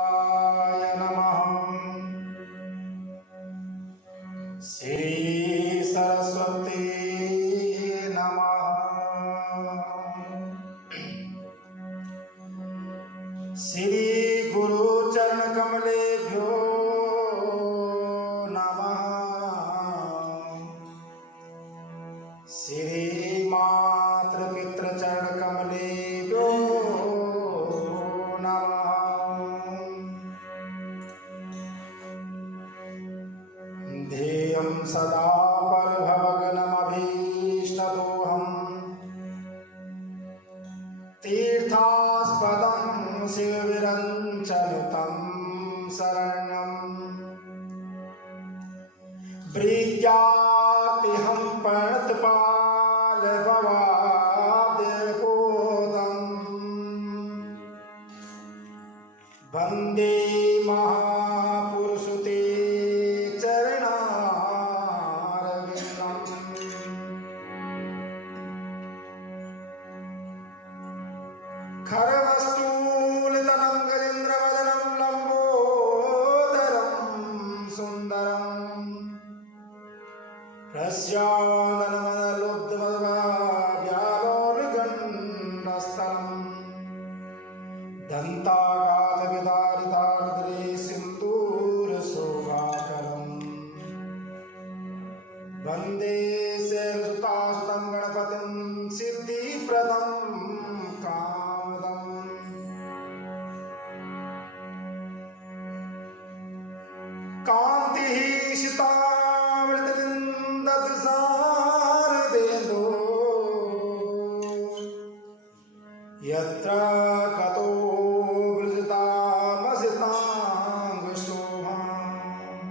नमः। श्री सरस्वती नमः। श्री गुरु चरण कमलेभ्यो नमः। श्री मातृ पितृ चरण कमलेभ्यो नमः। ध्येयं सदा परभवग्नमभीष्टदोहम् तीर्थास्पदं शिवविरञ्चनुतं शरण्यम् प्रीत्यार्तिहं प्रणतपालभवाद्यपोदम् वन्दे महापुरुषते खरवस्तूलितनं गजेन्द्रवदनं लम्बोदरं सुन्दरं प्रस्याननमनलुब्धमदव्यालोलगण्डस्थलं दन्ताघातविदारितार्द्रे सिन्दूरशोभाकरम् वन्दे शैलसुतास्तं गणपतिं सिद्धिप्रदं कामदम् कान्तिः शितामृतलिन्दतुषारदेन्दो यत्र गतो वृजतामसिताङ्गशोभाम्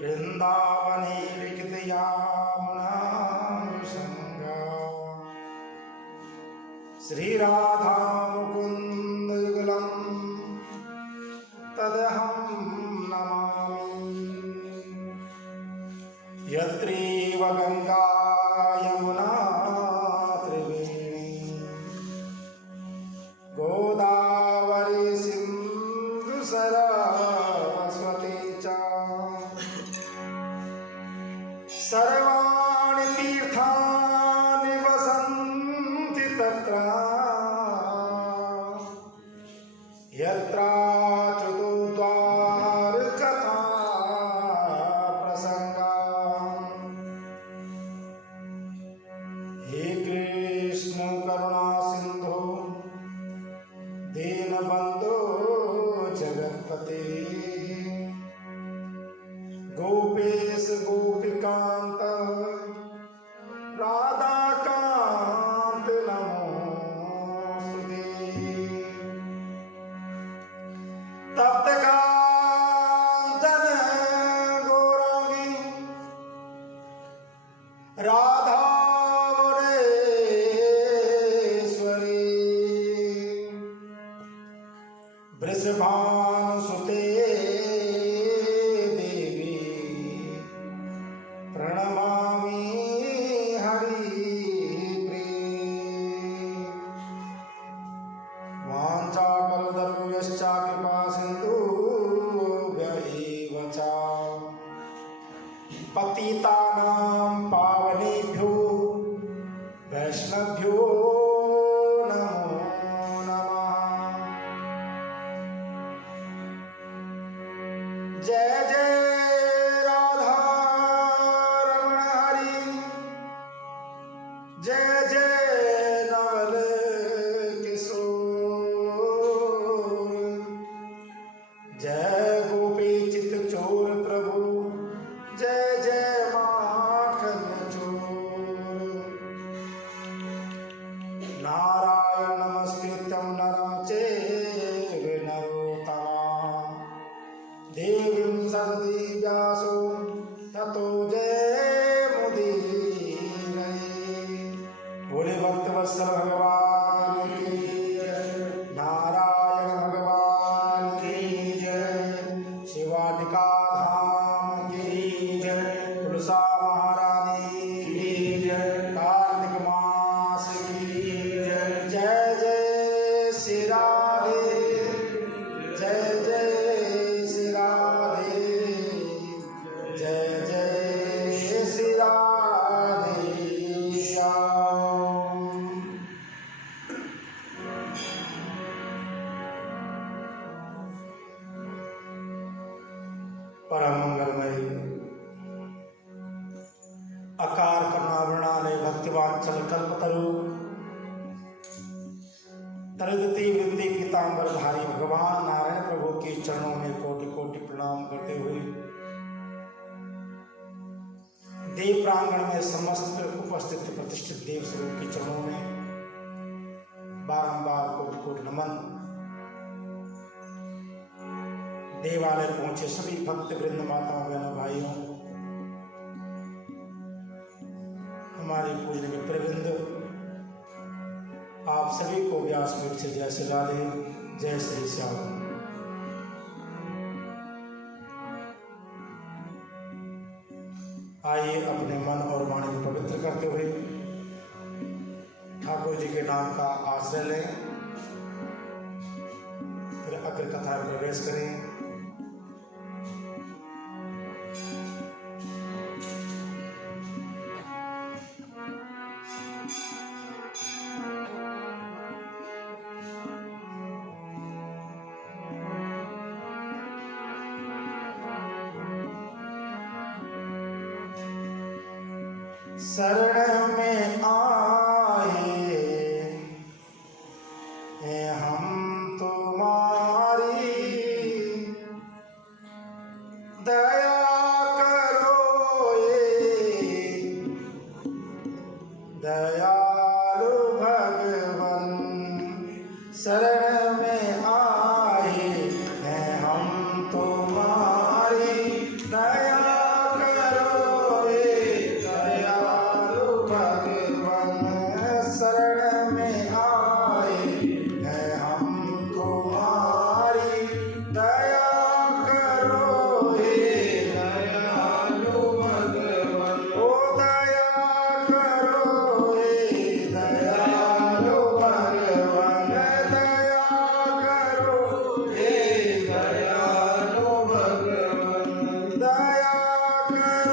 वृन्दावने विकितयामुनानुषङ्गा श्रीराधा मुकुन्द युगलम् तदहं नमामि। यत्रैव गंगा यमुना त्रिवेणी गोदावरी सिंधु सरस्वती च सर्वाणि तीर्थानि वसन्ति तत्र यत्र हे कृष्ण करुणा सिंधु दीनबंधो जगत्पते गोपेश गोपिकांत राधाकांत नमोस्तुते। तप्त कांचन गौरांगी राधा वृषभानुसुते देवी प्रणमामि हरिप्रिये। वाञ्छाकल्पतरुभ्यश्च कृपासिन्धुभ्य एव च पतितानां पावनेभ्यो वैष्णवेभ्यो नमो नमः। जय जय राधा रमण हरि जय जय नवल किशोर जय गोपी चित चोर प्रभु जय जय माखन चोर। नारायण नमस्कृत्यं नरं चैव नरोत्तमं देवीं सरस्वती व्यासो ततो जयमुदीरये। बोले भक्तवत्सल भगवान की जय, नारायण भगवान की जय, शिवाटिका धाम की जय, तुलसा महारानी की जय, कार्तिक मास की जय। जय जय श्री राधे परम मंगलमय अकार करुणावृणालय भक्तिवांचल कल्पतरु तरदति विद्य पीतांबरधारी भगवान नारायण प्रभु के चरणों में कोटि कोटि प्रणाम करते हुए देव प्रांगण में समस्त उपस्थित प्रतिष्ठित देव स्वरूप के चरणों में बारंबार कोटि कोटि नमन। देवालय पहुंचे सभी भक्त वृंद माताओं बहनों भाइयों, हमारे पूजन मित्रवृंद, आप सभी को व्यासपीठ से जय श्री राधे, जय श्री श्याम। आइए अपने मन और वाणी को पवित्र करते हुए ठाकुर जी के नाम का आश्रय लें, फिर अग्र कथा में प्रवेश करें। शरण में आए हैं हम तुम्हारी, दया करो ये दयालु भगवन। शरण में आए हैं हम तुम्हारी, दया शरण में आए हैं हम तुम्हारी, दया करो हे दयालु भगवन। ओ दया करो हे दयालु भगवन, दया करो हे दयालु भगवन, दया करो हे दयालु भगवन, दया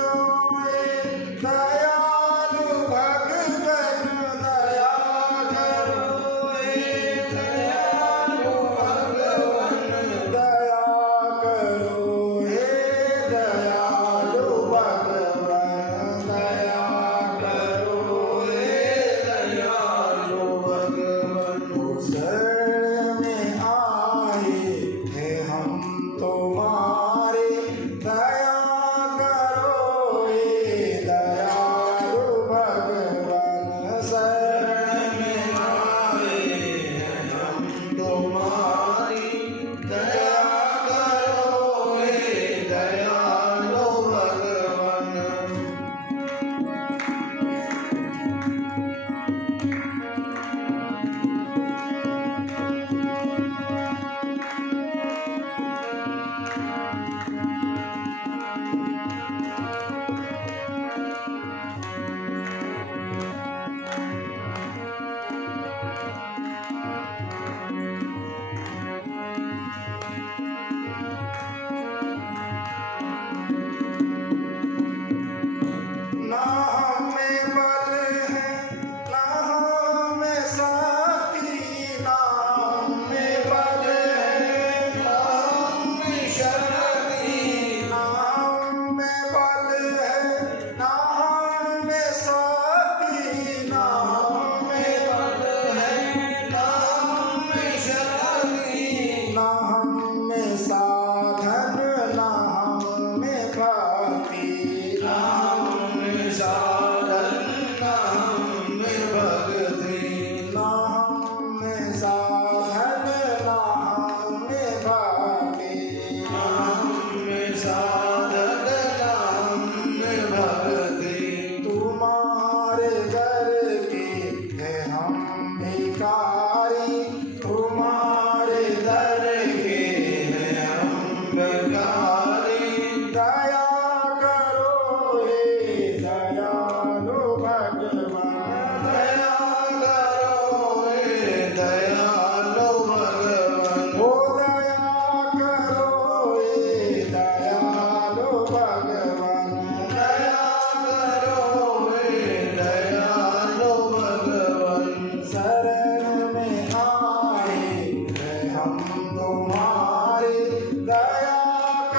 तुम्हारी दया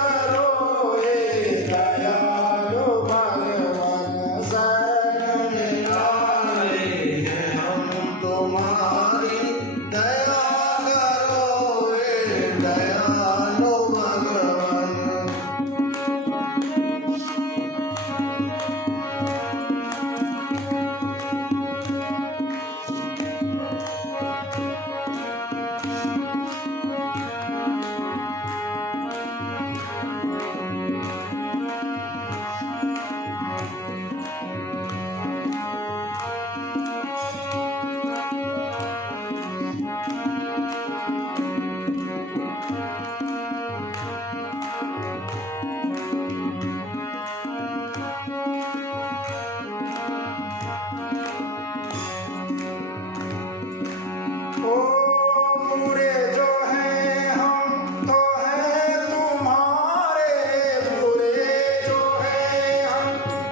करो हे दयालु भगवान। पूरे जो हैं हम तो हैं तुम्हारे, पूरे जो हैं हम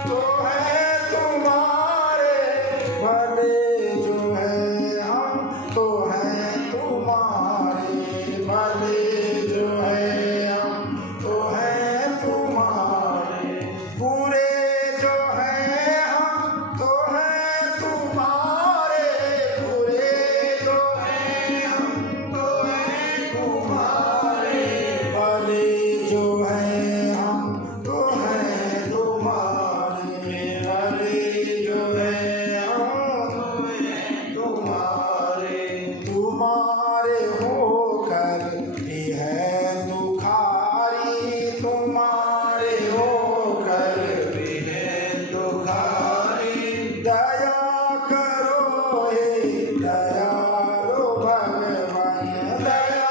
तो हैं तुम्हारे, भले जो हैं हम तो हैं तुम्हारे, भले जो हैं हम तो हैं तुम्हारे, पूरे जो हैं हम तो हैं तुम्हारे, पूरे जो भले जो है हम तो हैं तुम्हारे, भले जो है हम तो हैं तुम्हारे, तुम्हारे होकर भी है दुखारी, तुम्हारे होकर भी है दुखारी, दया करो हे दयालु भगवान, दया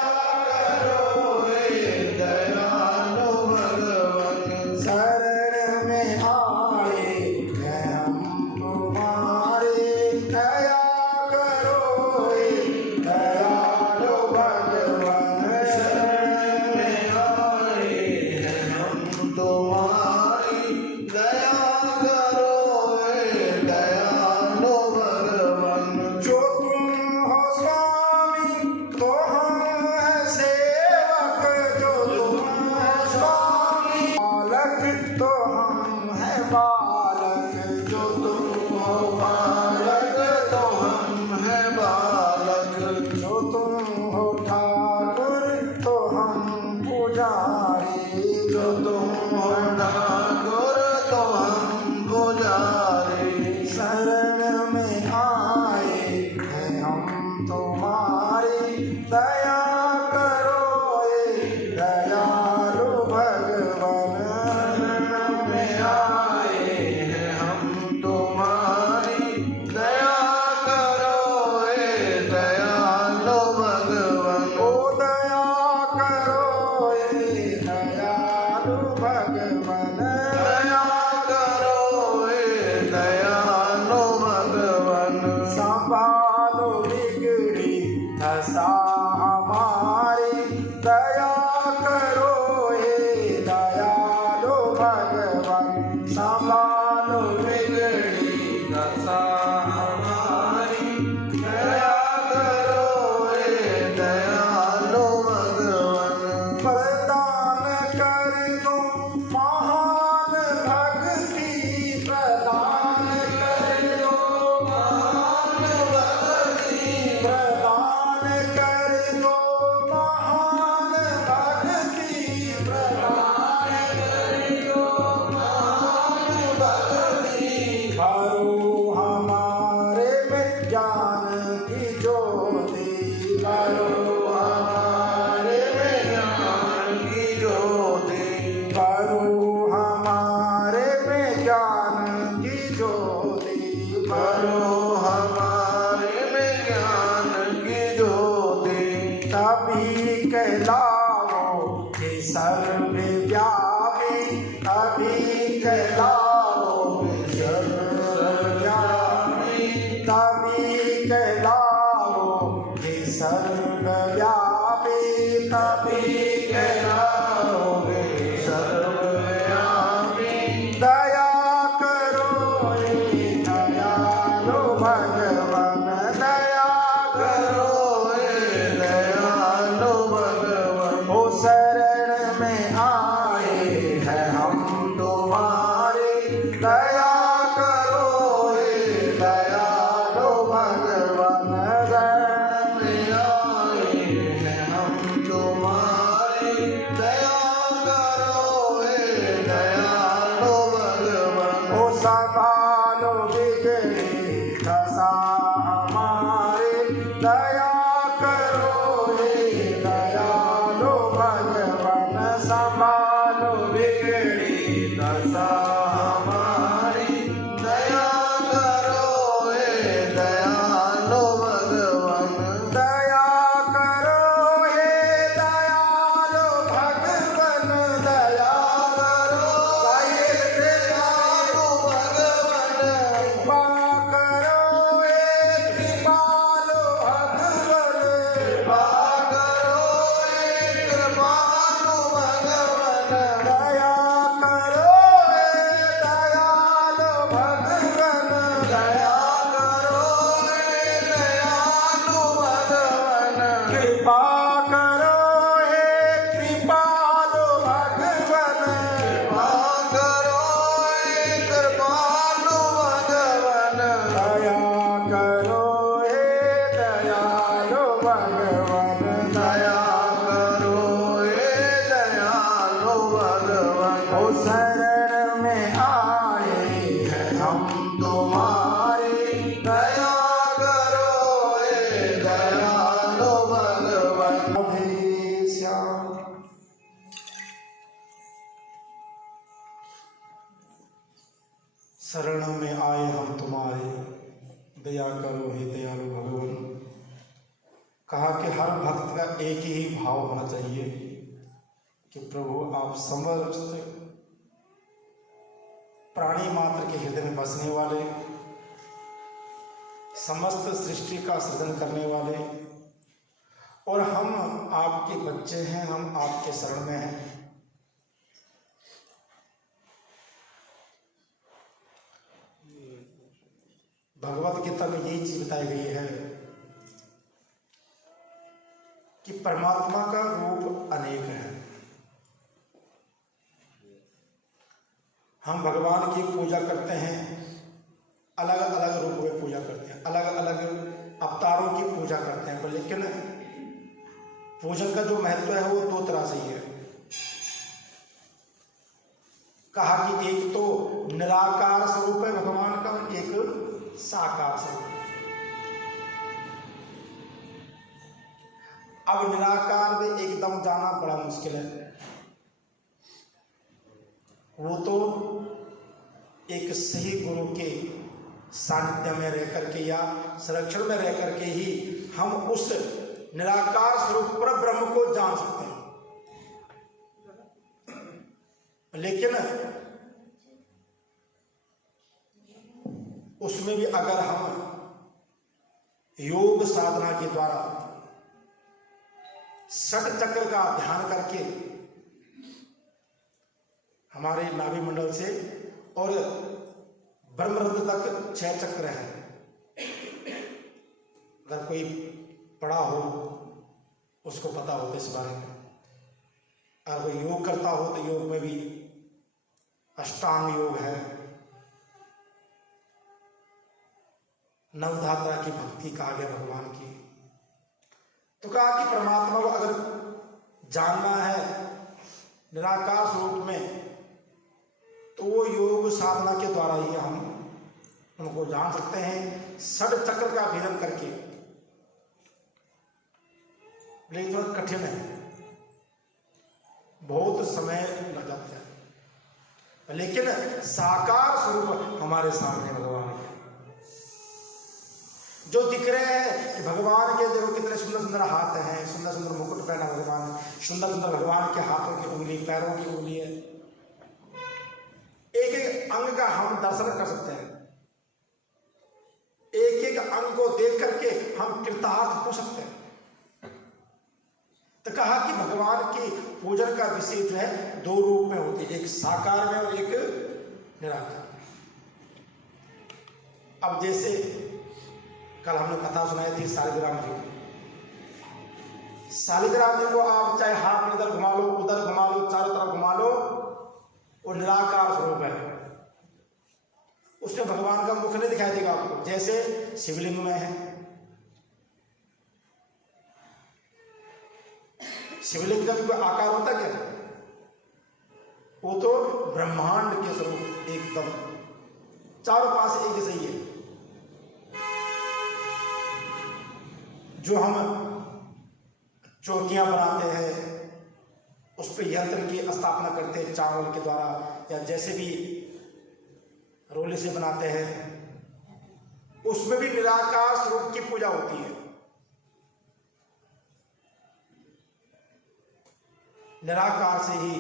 दयालु भगवान। शरण में आए हैं हम तुम्हारे, दया करो हे दयालु भगवान, शरण में आए हैं हम तुम्हारी, दया करो हे दयालु भगवान। जो तुम हो स्वामी तो हम हैं सेवक, जो तुम है स्वामी बालक तो हम हैं बालक, जो तुम हो बालक तो हम हैं बालक, जो तुम हो ठाकुर तो हम पुजारी, जो तुम हो ठाकुर तो हम पुजारी। शरण में आए हैं हम तुम्हारी, दया करो हे दयालु भगवान, शरण में आए हैं हम तुम्हारी, दया करो हे दयालु भगवान। ओ दया करो हे दयालु भगवान, दया करो हे दयालु भगवान। संभालो बिगड़ी दशा हमारी, दया करो हे दयालु भगवान, संभालो बिगड़ी दशा हमारी, दया करो हे दयालु भगवान। प्रदान कर दो महान भक्ति, प्रदान कर दो महान भक्ति, प्रदान कर दो महान भक्ति, प्रदान कर दो महान भक्ति। भरो हमारे में ज्ञान की ज्योति, भरो हमारे में ज्ञान की ज्योति, भरो हमारे में ज्ञान की ज्योति, भरो हमारे में ज्ञान की ज्योति। तभी कहलाओ हे सर्वव्यापी, तभी कहलाओ हे सर्वव्यापी, तभी कहलाओ हे सर्वव्यापी, तभी कहलाओ हे सर्वव्यापी। दया करो हे दयालु भगवान, दया करो हे दयालु भगवान। ओ शरण में आए हैं हम तुम्हारे, दया करो हे दयालु भगवान, शरण में आए हैं हम तुम्हारे, शरण में आए हम तुम्हारे, दया करो हे दयालु भगवान। कहा कि हर भक्त का एक ही भाव होना चाहिए कि प्रभु आप समस्त प्राणी मात्र के हृदय में बसने वाले, समस्त सृष्टि का सृजन करने वाले, और हम आपके बच्चे हैं, हम आपके शरण में हैं। भगवत गीता में यही चीज बताई गई है कि परमात्मा का रूप अनेक है। हम भगवान की पूजा करते हैं, अलग अलग रूप में पूजा करते हैं, अलग अलग अवतारों की पूजा करते हैं, पर लेकिन पूजन का जो महत्व है वो दो तरह से ही है। कहा कि एक तो निराकार स्वरूप है भगवान का, और एक साकार स्वरूप है। अब निराकार में एकदम जाना बड़ा मुश्किल है। वो तो एक सही गुरु के सानिध्य में रह करके या संरक्षण में रह करके ही हम उस निराकार स्वरूप पर ब्रह्म को जान सकते हैं। लेकिन उसमें भी अगर हम योग साधना के द्वारा षट चक्र का ध्यान करके हमारे नाभि मंडल से और ब्रह्मरंध्र तक 6 चक्र है, अगर कोई पढ़ा हो उसको पता होता इस बारे में। अगर कोई योग करता हो तो योग में भी अष्टांग योग है, नवधात्रा की भक्ति कहा गया भगवान की। तो कहा कि परमात्मा को अगर जानना है निराकार स्वरूप में, तो वो योग साधना के द्वारा ही हम उनको जान सकते हैं, षट चक्र का भेदन करके। लेकिन थोड़ा कठिन है, बहुत समय लग जाता है, लेकिन साकार स्वरूप हमारे सामने भगवान है। जो दिख रहे हैं कि भगवान के देखो कितने सुंदर सुंदर हाथ हैं, सुंदर सुंदर मुकुट पहना भगवान, सुंदर सुंदर भगवान के हाथों की उंगली, पैरों की उंगली है। एक एक अंग का हम दर्शन कर सकते हैं, एक एक अंग को देख करके हम कृतार्थ हो सकते हैं। तो कहा कि भगवान की पूजन का विषय जो है 2 रूप में होती है, एक साकार में और एक निराकार। अब जैसे कल हमने कथा सुनाई थी शालिग्राम जी की। शालिग्राम जी को आप चाहे हाथ में इधर घुमा लो, उधर घुमा लो, चारों तरफ घुमा लो, वो निराकार स्वरूप है। उसमें भगवान का मुख नहीं दिखाई देगा आपको, जैसे शिवलिंग में है। शिवलिंग का भी कोई आकार होता क्या? वो तो ब्रह्मांड के स्वरूप एकदम चारों पास एक जैसे ही है। जो हम चौकियां बनाते हैं, उस पर यंत्र की स्थापना करते हैं चावल के द्वारा, या जैसे भी रोले से बनाते हैं, उसमें भी निराकार स्वरूप की पूजा होती है। निराकार से ही,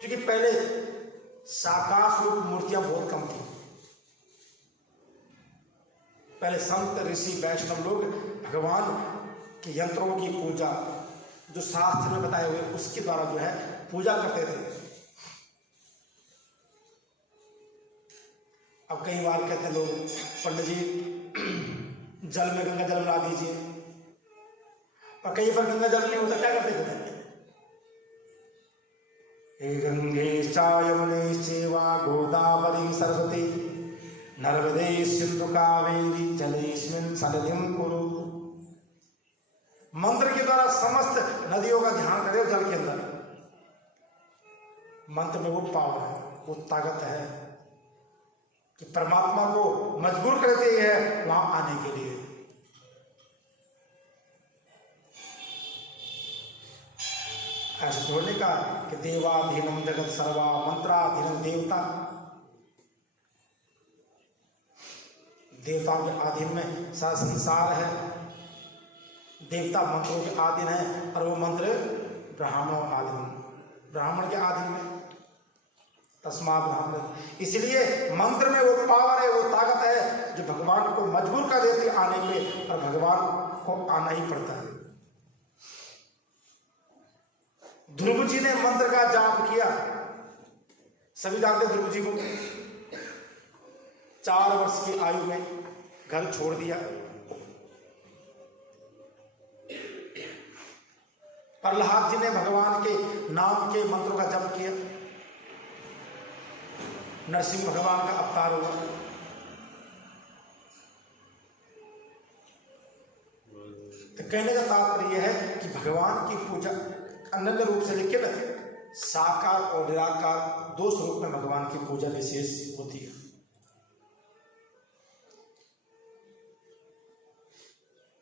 क्योंकि पहले साकार स्वरूप मूर्तियां बहुत कम थी। पहले संत ऋषि वैष्णव लोग भगवान के यंत्रों की पूजा जो शास्त्र में बताए हुए उसके द्वारा जो है पूजा करते थे। अब कई बार कहते लोग, पंडित जी जल में गंगा जल मिला दीजिए, पर कई बार गंगा जल नहीं होता, क्या करते थे? हे गंगे चायमुने सेवा गोदावरी सरस्वती नर्मदे सिंधु कावेरी जलेस्मिन् सन्निधिं कुरु। मंत्र के द्वारा समस्त नदियों का ध्यान करें जल के अंदर। मंत्र में वो पावर है, वो ताकत है कि परमात्मा को मजबूर करते हैं वहां आने के लिए। ऐसे बोलने का कि देवाधीनम जगत सर्वा मंत्राधीनम देवता। देवताओं के अधीन में सारा संसार है, देवता मंत्रों के अधीन है और वो मंत्र ब्राह्मण के अधीन में। तस्मात् ब्राह्मण, इसलिए मंत्र में वो पावर है, वो ताकत है जो भगवान को मजबूर कर देती है आने पे, और भगवान को आना ही पड़ता है। ध्रुव जी ने मंत्र का जाप किया, सभी जानते ध्रुव जी को। 4 वर्ष की आयु में घर छोड़ दिया। प्रहलाद जी ने भगवान के नाम के मंत्रों का जप किया, नरसिंह भगवान का अवतार हुआ। तो कहने का तात्पर्य है कि भगवान की पूजा अनन्य रूप से, लेकिन साकार और निराकार 2 स्वरूप में भगवान की पूजा विशेष होती है।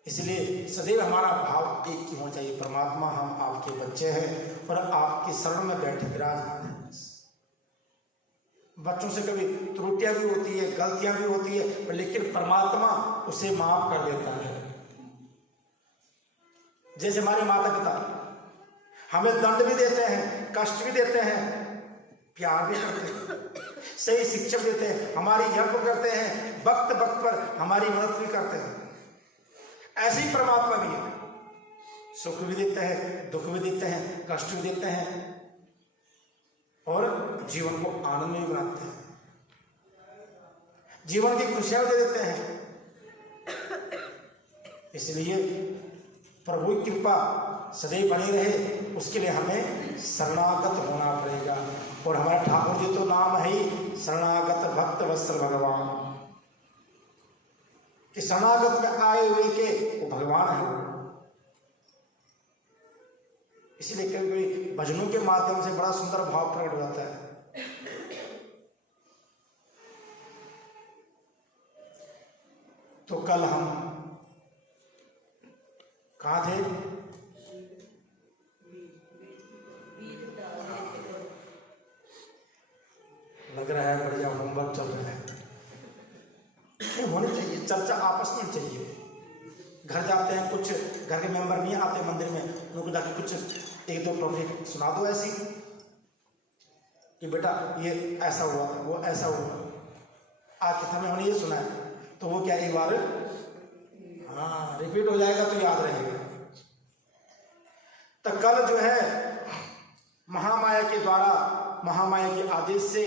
इसलिए सदैव हमारा भाव एक ही होना चाहिए, परमात्मा हम आपके बच्चे हैं और आपके शरण में बैठे विराजमान हैं। बच्चों से कभी त्रुटियां भी होती है, गलतियां भी होती है, लेकिन परमात्मा उसे माफ कर देता है। जैसे हमारे माता पिता हमें दंड भी देते हैं, कष्ट भी देते हैं, प्यार भी करते हैं, सही शिक्षा देते हैं, हमारी हेल्प करते हैं, वक्त वक्त पर हमारी मदद भी करते हैं। ऐसे ही परमात्मा भी है, सुख भी देते हैं, दुख भी देते हैं, कष्ट भी देते हैं और जीवन को आनंद में बनाते हैं, जीवन की खुशियां दे देते हैं। इसलिए प्रभु की कृपा सदैव बनी रहे, उसके लिए हमें शरणागत होना पड़ेगा। और हमारा ठाकुर जी तो नाम है ही शरणागत भक्त वत्सल भगवान, कि शरणागत में आए हुए के वो भगवान है। इसलिए कभी कभी भजनों के माध्यम से बड़ा सुंदर भाव प्रकट होता है। तो कल हम कहाँ थे? लग रहा है बढ़िया होमवर्क चल रहा है। होनी चाहिए चर्चा, आपस में चाहिए। घर जाते हैं, कुछ घर के मेंबर नहीं आते मंदिर में, उनको जाके कुछ 1-2 टॉपिक सुना दो ऐसी कि बेटा ये ऐसा हुआ, वो ऐसा हुआ, आज के समय हमने ये सुना है, तो वो क्या एक बार रिपीट हो जाएगा तो याद रहेगा। तो कल जो है महामाया के द्वारा, महामाया के आदेश से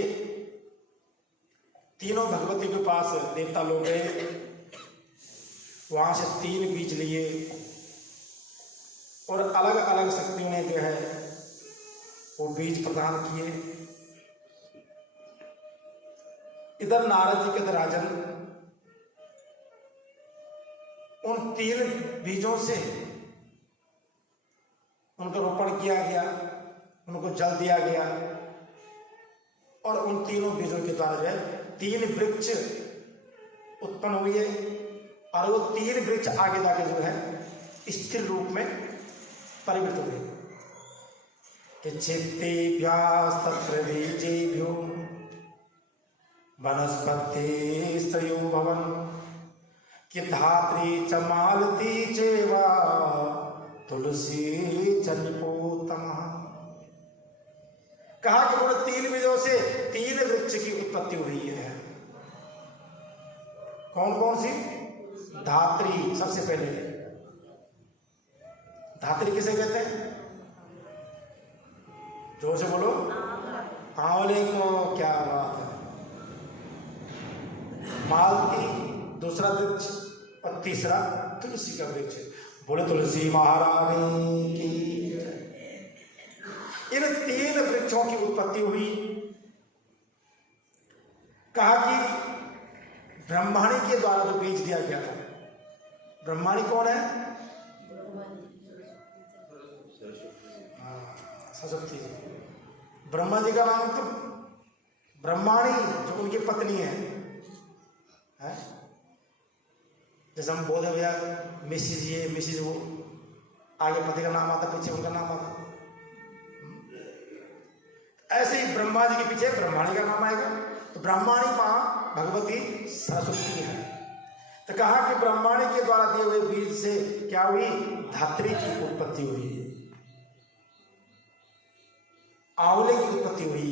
तीनों भगवती के पास देवता लोग गए, वहां से 3 बीज लिए और अलग अलग शक्तियों ने जो है वो बीज प्रदान किए। इधर नारद जी के राजन उन 3 बीजों से उनको रोपण किया गया, उनको जल दिया गया और उन तीनों बीजों के द्वारा जो है 3 वृक्ष उत्पन्न हुए और वो 3 वृक्ष आगे जाके जो है स्थिर रूप में परिवर्तित हुए। चित्तेभ्यस्तत्र बीजेभ्यो वनस्पतिस्तयो भवन कि धात्री च मालती चैव तुलसी च निपोतमः। कहा कि उन 3 बीजों से 3 वृक्ष की उत्पत्ति हुई है। कौन कौन सी? धात्री सबसे पहले। धात्री किसे कहते हैं? जोर से बोलो। आंवले को, क्या बात है। मालती दूसरा वृक्ष और तीसरा तुलसी का वृक्ष। बोले तुलसी महारानी की। इन 3 वृक्षों की उत्पत्ति हुई। कहा कि ब्रह्माणी के द्वारा जो बीज दिया गया था। ब्रह्माणी कौन है? सरस्वती जी। ब्रह्मा जी का नाम तो ब्रह्माणी, जो उनकी पत्नी है? जैसे हम बोले भैया मिसिज ये मिसिज वो, आगे पति का नाम आता, पीछे उनका नाम आता। ऐसे ही ब्रह्मा जी के पीछे ब्रह्माणी का नाम आएगा। तो ब्रह्माणी मां भगवती सरस्वती है। तो कहा कि ब्रह्मांड के द्वारा दिए हुए बीज से क्या हुई? धात्री की उत्पत्ति हुई, आंवले की उत्पत्ति हुई,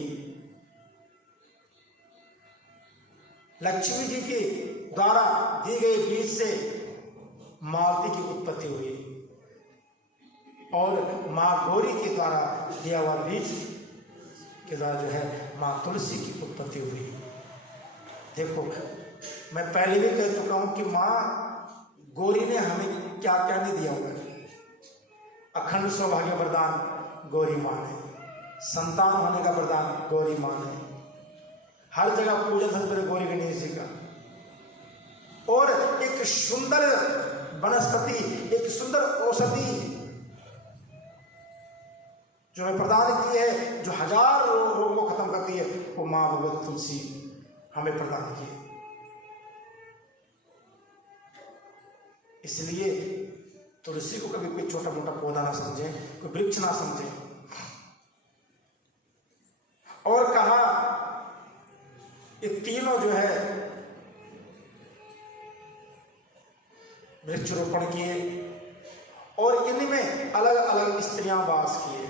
लक्ष्मी जी के द्वारा दिए गए बीज से मालती की उत्पत्ति हुई और मां गौरी के द्वारा दिया हुआ बीज के द्वारा जो है मां तुलसी की उत्पत्ति हुई। देखो, मैं पहले भी कह चुका हूं कि मां गौरी ने हमें क्या क्या नहीं दिया हुआ है। अखंड सौभाग्य वरदान गौरी मां ने, संतान होने का वरदान गौरी मां ने, हर जगह पूजन धन गौरी गणेश जी का, और एक सुंदर वनस्पति, एक सुंदर औषधि जो है प्रदान की है, जो 1000 रोगों को खत्म करती है, वो मां भगवती तुलसी हमें प्रदान की है। इसलिए तुलसी को कभी कोई छोटा मोटा पौधा ना समझे, कोई वृक्ष ना समझे। और कहा ये तीनों जो है वृक्षारोपण किए और इनमें अलग अलग स्त्रियां वास किए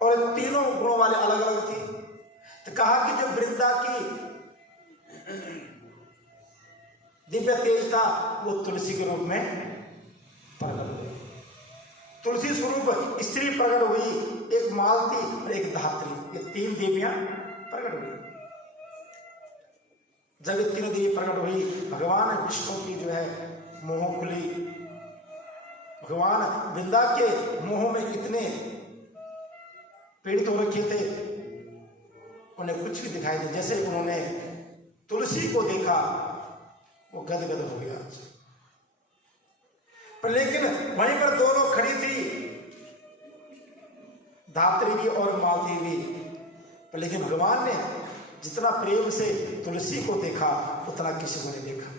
और तीनों गुणों वाले अलग अलग थी। तो कहा कि जो वृंदा की दिव्य तेज था वो तुलसी के रूप में प्रकट हुई। तुलसी स्वरूप स्त्री प्रकट हुई, एक मालती और एक धात्री, ये 3 देवियां प्रकट हुई। जब ये तीनों देवी प्रकट हुई, भगवान विष्णु की जो है मोह खुली। भगवान वृंदा के मोह में इतने पीड़ित हो रखे थे, उन्हें कुछ भी दिखाई नहीं। जैसे उन्होंने तुलसी को देखा वो गदगद हो गया। पर लेकिन वहीं पर दोनों खड़ी थी, धात्री भी और मालती भी। पर लेकिन भगवान ने जितना प्रेम से तुलसी को देखा उतना किसी को नहीं देखा।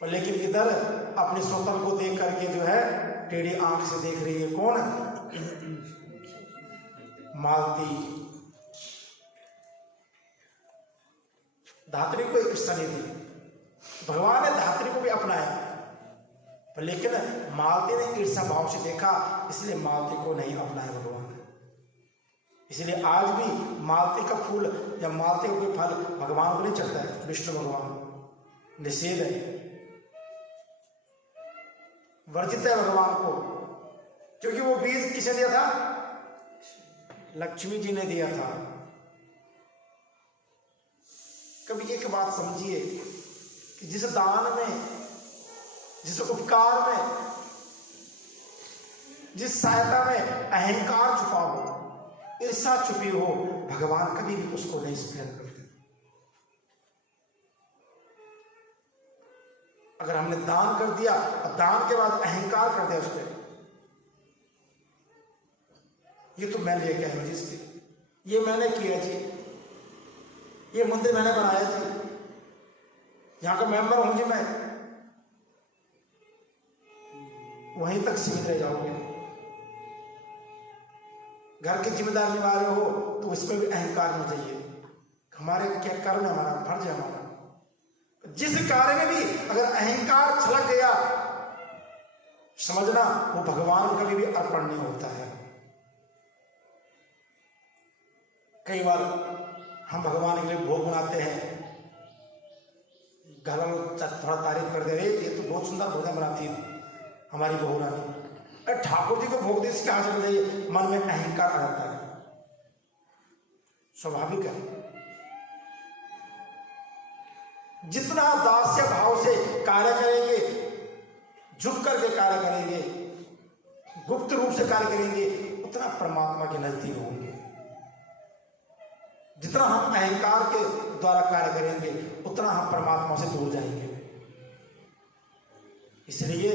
पर लेकिन इधर अपने स्वतंत्र को देख करके जो है टेढ़ी आंख से देख रही है कौन? मालती। धात्री को एक इच्छा नहीं थी, भगवान ने धात्री को भी अपनाया। पर लेकिन मालती ने ईर्ष्या भाव से देखा, इसलिए मालती को नहीं अपनाया भगवान। इसलिए आज भी मालती का फूल या मालती का कोई फल भगवान को नहीं चढ़ता है, विष्णु भगवान निषेध है, वर्जित है भगवान को। क्योंकि वो बीज किसने दिया था? लक्ष्मी जी ने दिया था। कभी एक बात समझिए कि जिस दान में, जिस उपकार में, जिस सहायता में अहंकार छुपा हो, ईर्ष्या छुपी हो, भगवान कभी भी उसको नहीं स्वीकार करते। अगर हमने दान कर दिया और दान के बाद अहंकार कर दिया उस पर, ये तो मैं लेके आया जी, ये मैंने किया जी, ये मंदिर मैंने बनाया जी, यहां का मेंबर हूं जी मैं, वहीं तक सीमित रह जाओगे। घर की जिम्मेदारी निभा रहे हो तो उसमें भी अहंकार नहीं चाहिए। हमारे क्या कर्म है, हमारा फर्ज है हमारा। जिस कार्य में भी अगर अहंकार छलक गया, समझना वो भगवान को कभी भी अर्पण नहीं होता है। कई बार हम भगवान के लिए भोग बनाते हैं, घर वालों थोड़ा तारीफ कर दे रहे, ये तो बहुत सुंदर भोजन बनाती है हमारी बहू रानी, अरे ठाकुर जी को भोग दे, इसके हाथ में जाइए, मन में अहंकार आ जाता है, स्वाभाविक है। जितना दास्य भाव से कार्य करेंगे, झुक करके कार्य करेंगे, गुप्त रूप से कार्य करेंगे, उतना परमात्मा के नजदीक होंगे। जितना हम अहंकार के द्वारा कार्य करेंगे, उतना हम परमात्मा से दूर जाएंगे। इसलिए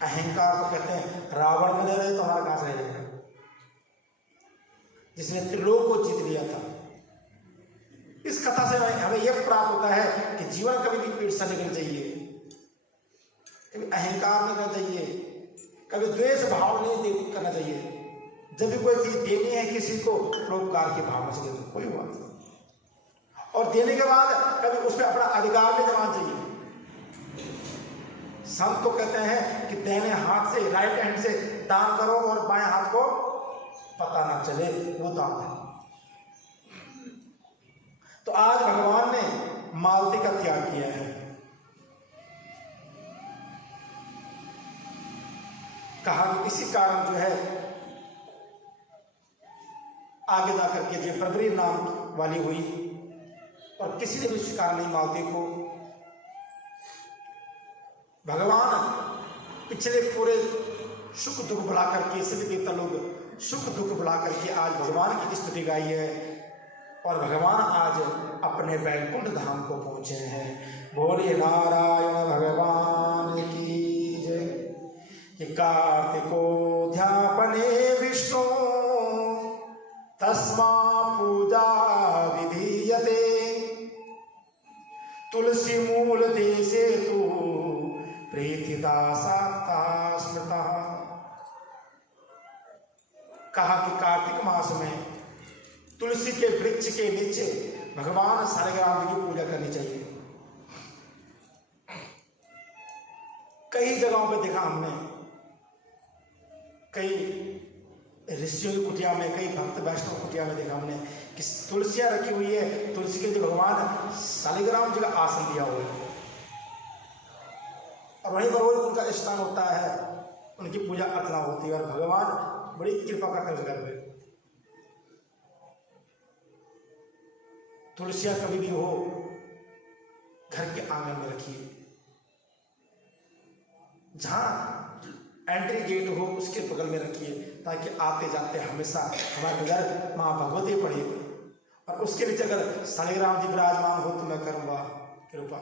अहंकार को कहते हैं रावण में रहे तो हमारा कहां से रहेगा, जिसने त्रिलोक को जीत लिया था। इस कथा से हमें यह प्राप्त होता है कि जीवन कभी भी ईर्ष्या नहीं करनी चाहिए, कभी अहंकार नहीं करना चाहिए, कभी द्वेष भाव नहीं करना चाहिए। जब भी कोई चीज देनी है किसी को, परोपकार की भावना से देते, कोई बात नहीं। और देने के बाद कभी उस पर अपना अधिकार नहीं जमाना चाहिए। संत तो कहते हैं कि दाहिने हाथ से, राइट हैंड से दान करो और बाएं हाथ को पता ना चले, वो दान है। तो आज भगवान ने मालती का त्याग किया है। कहा कि इसी कारण जो है आगे जा करके जो प्रबरी नाम वाली हुई और किसी ने भी स्वीकार नहीं मालती को। भगवान पिछले पूरे सुख दुख बुला करके, सभी देवता लोग सुख दुख बुला करके आज भगवान की स्तुति गाई है और भगवान आज अपने वैकुंठ धाम को पहुंचे हैं। बोलिए नारायण भगवान की जय। कार्तिकोऽध्यापने विष्णु तस्मा पूजा विधीयते, तुलसी मूल देशे तु प्रीतिदा सात्ता स्मृता। कहा कि कार्तिक मास में तुलसी के वृक्ष के नीचे भगवान सालिग्राम जी की पूजा करनी चाहिए। कई जगहों पे देखा हमने, कई ऋषियों की कुटिया में, कई भक्त वैष्णव कुटिया में देखा हमने कि तुलसियां रखी हुई है, तुलसी के लिए भगवान सालिग्राम जी का आसन दिया हुआ है और वहीं पर रोज उनका स्नान होता है, उनकी पूजा अर्चना होती है और भगवान बड़ी कृपा करते हैं उस घर में। तुलसियां कभी भी हो घर के आंगन में रखिए, जहां एंट्री गेट हो उसके बगल में रखिए, ताकि आते जाते हमेशा हमारे घर माँ भगवती पढ़े और उसके नीचे अगर सालिग्राम जी विराजमान हो तो मैं करूंगा कृपा।